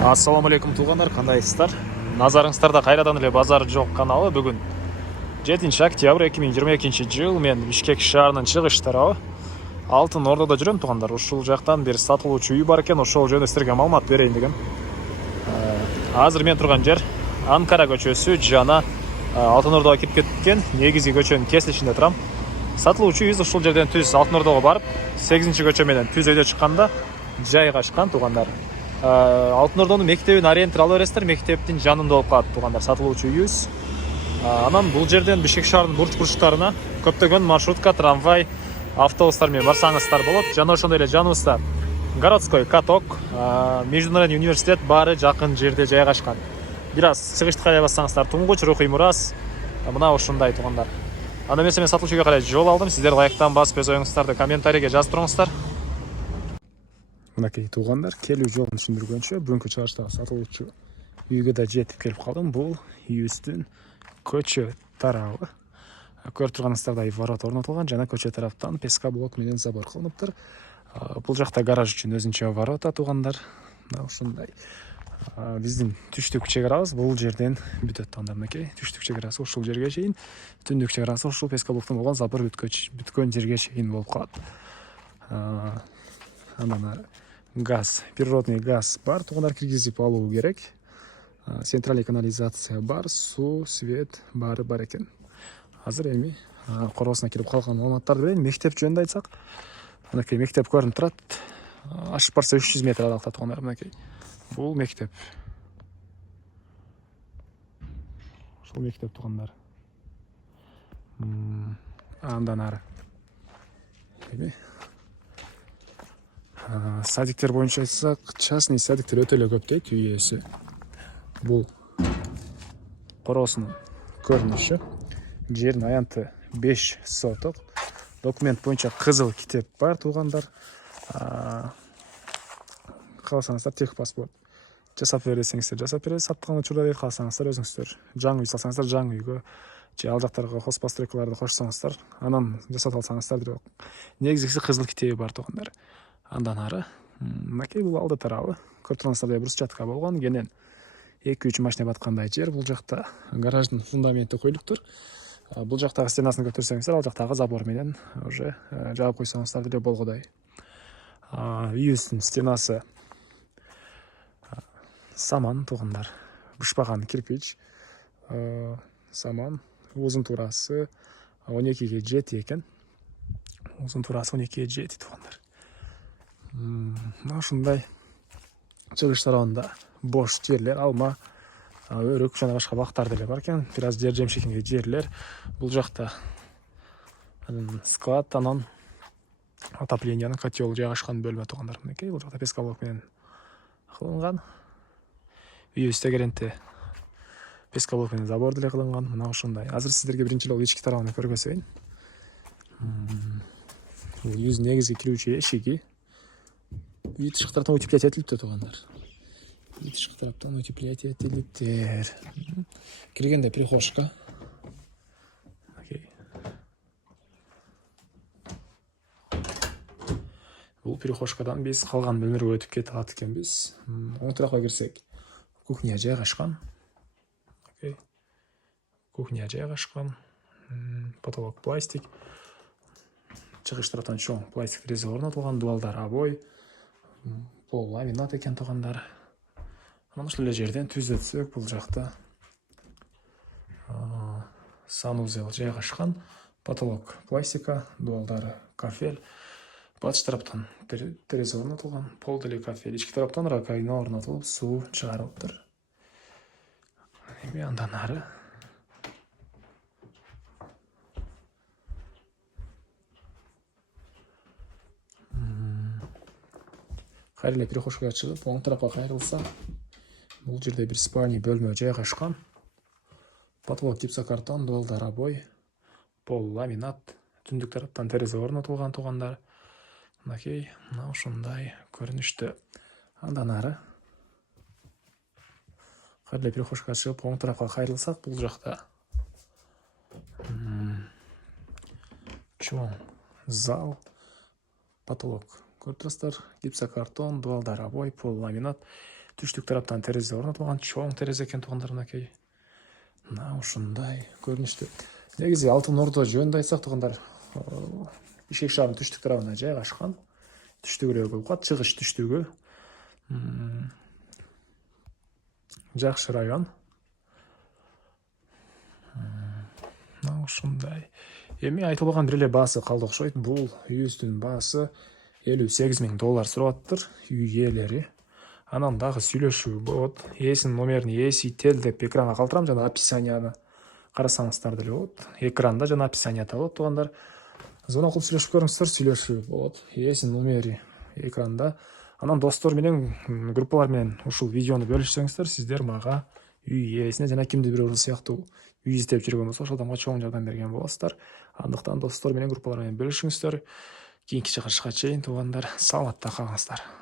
Ассаламу алейкум туғандар, қандайсыздар? Назарыңыздарда қайрадан эле базар жоқ каналы. Бүгін 7 октябрь 2022 жыл. Мен Бишкек шаарынын чыгыш тарабы Алтын Ордода жүрөм туғандар. Ушул жактан бир сатылуучу үй бар экен, ошол жөнүндө силерге маалымат берейин дегем. Азыр мен турган жер Анкара көчөсү жана Алтын Ордого кирип кеткен негизги көчөнүн кесилишинде турам. Сатылуучу үй ушул жерден түз Алтын Ордого барып, 8-көчө менен түз өйдө чыкканда жайгашкан туғандар. Алтын Ордонун мектебин ориентир ала бересиздер, мектептин жанында болуп калат туғандар сатылуучу үйүбүз. Анан бул жерден Бишкек шаарынын бурч-бурчтарына көптөгөн маршрутка, трамвай, автобустар менен барсаңыздар болот. Жана ошондой эле жаныбызда городской каток, Международный университет баары жакын жерде жайгашкан. Бир аз чыгыштыкка айлай бассаңыздар Туңгуч, Рухий Мурас, мына ушундай туғандар. Анда мен сатылуучу үйгө карай жол алдым. Сиздер лайктан басып өз оюңуздарды комментарийге жазып туруңуздар. Мынакей туғандар, келүү жолун түшүндүргөнчө бүгүнкү чыгыштагы сатылуучу үйгө да жетип келип калдым. Бул үйүбүздүн көчө тарабы. Көрүп турганыңыздардай ворот орнотулган жана көчө тараптан пескоблок менен забор кылыныптыр. Бул жакта гараж үчүн өзүнчө ворота туғандар. Ушундай. Биздин түштүк чек арабыз бул жерден бүтөт туғандар. Мынакей түштүк чек арасы ушул жерге чейин, түндүк чек арасы ушул пескоблоктон болгон забор бүткөн жерге чейин болуп калат. Андан ары газ, природный газ бар туғандар, киргизип алуу керек. Центральный канализация бар, суу, свет баары бар экен. Азыр эми короосуна кирип калган маалыматтарды берейин. Мектеп жөнүндө айтсак, мынакей мектеп көрүнүп турат. Ашып барса 300 метр аралыкта туғандар. Мынакей бул мектеп. Ушул мектеп туғандар. Андан ары эми садиктер боюнча айтсак, частный садиктер өтө эле көп дейт үй ээси. Бул короосунун көрүнүшү. Жердин аянты 5 соток. Документ боюнча кызыл китеп бар туғандар. Кааласаңыздар техпаспорт жасап бере десеңиздер жасап беребиз. Саттыган учурда дейт, кааласаңыздар өзүңүздөр жаңы үй салсаңыздар жаңы үйгө же ал жактарга хозпостройкаларды кошсоңуздар, анан жасап алсаңыздар деп. Негизгиси кызыл китеби бар туғандар. Андан ары мынакей бул алды тарабы. Көрүп турганыңыздардай брусчатка болгон, кенен 2-3 машина баткандай жер. Бул жакта гараждын фундаменти коюлуптур. Бул жактагы стенасын көтөрсөңүздөр, ал жактагы забор менен уже жаап койсоңуздар деле болгодай. Үйүбүздүн стенасы саман туғандар. Бышпаган кирпич. Саман. Узун туурасы 12ге 7 экен. Узун туурасы 12ге 7 туғандар. Ушундай чыгыш тарабында бош жерлер, алма, өрүк жана башка бактар деле бар экен. Бир аз жер жемшигинге жерлер. Бул жакта склад, анан отоплениянын котел жайгашкан бөлмө туғандар. Мынакей бул жакта пескоблок менен кылынган. Үйүбүз тегеренте пескоблок менен забор деле кылынган. Мына ушундай. Азыр сиздерге биринчи жолу ички тарабын көргөзөйүн. Бул үйүбүздүн негизги кирүүчү эшиги. Үй тышкы тараптан утеплять этилиптир туғандар. Үй тышкы тараптан утеплять этилиптир. Киргенде прихожка. Бул прихожкадан биз калган бөлмөлөргө өтүп кете алат экенбиз. Оң тарапка кирсек, кухня жайгашкан. Кухня жайгашкан. Потолок пластик. Чыгыш тараптан чоң пластик терезе орнотулган, дуалдар обой. Пол ламинат экен туғандар. Анан ушул эле жерден түзөтсөк, бул жакта санузел жайгашкан. Потолок пластика, дуалдары кафель. Батыш тараптан терезе орнотулган, пол деле кафель. Ички тараптан раковина орнотулуп, суу чыгарылыптыр. Эми андан ары кайра эле прихожкага чыгып, оң тарапка кайрылса, бул жерде бир спальный бөлмө жайгашкан. Потолок гипсокартон, дуалдар обой, пол ламинат, түндүк тараптан терезе орнотулган туғандар. Мынакей, мына ушундай көрүнүштө. Андан ары кайра эле прихожкага чыгып, оң тарапка кайрылсак, бул жакта чоң зал, потолок көрүп турасыздар, гипсокартон, дуалдар обой, пол ламинат, түштүк тараптан терезе орнотулган, чоң терезе экен туугандар. Мынакей мына ушундай көрүнүштө. Негизи Алтын Ордо жөнүндө айтсак туугандар, Бишкек шаарынын түштүк тарабына жайгашкан. Түштүгү эле болуп калат, чыгыш түштүгү. Жакшы район. Мына ушундай. Эми айтылган бир эле баасы калды окшойт. Бул үйүбүздүн баасы $58,000 сурап атыптыр үй ээлери. Анан дагы сүйлөшүү болот. Ээсинин номерин ээси тел деп экранга калтырам, жана описанияны карасаңыздар деле болот. Экранда жана описанияда болот туугандар. Звонок кылып сүйлөшүп көрүңүздөр, сүйлөшүү болот. Ээсинин номери экранда. Анан достор менен, группалар менен ушул видеону бөлүшсөңүздөр, сиздер мага үй ээсине жана кимди бирөө сыяктуу үй издеп жүргөн болсо, ошол адамга чоң жардам берген болосуздар. Андыктан достор менен, группалар менен бөлүшүңүздөр. Кийинки чыгышка чейин туугандар, саламатта калыңыздар.